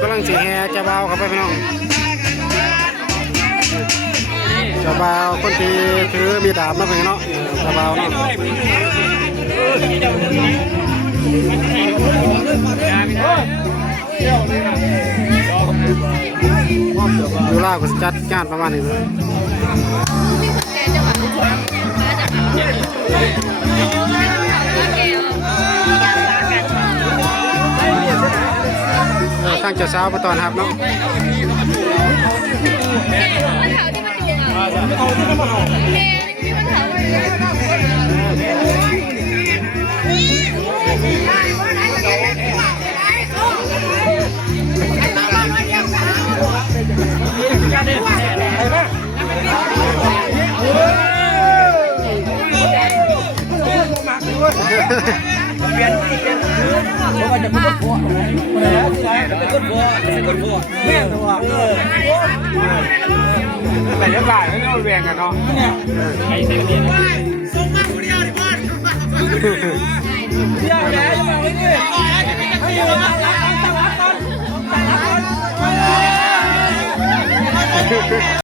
กำลังสีแห่เจ้าบ่าวครับพี่น้องเจ้าบ่าวคนที่ถือมีดาบมาเป็นเนาะเจ้าบ่าวเนาะดูล่าก็จัดงานประมาณนี้เลยตั้งเจ้าสาวมาตอนครับเนาะเปลี่ยนเพราะว่าจะเป็นคนโผล่แล้วเป็นคนโผล่แม่ตัวแต่ยังไงไม่เอาแรงกันเนาะไอ้เสียงเดียวส่งมาคนเดียวดิบอลเดี๋ยวแกจะมาไว้นี่ให้อยู่ตั้งรักก่อน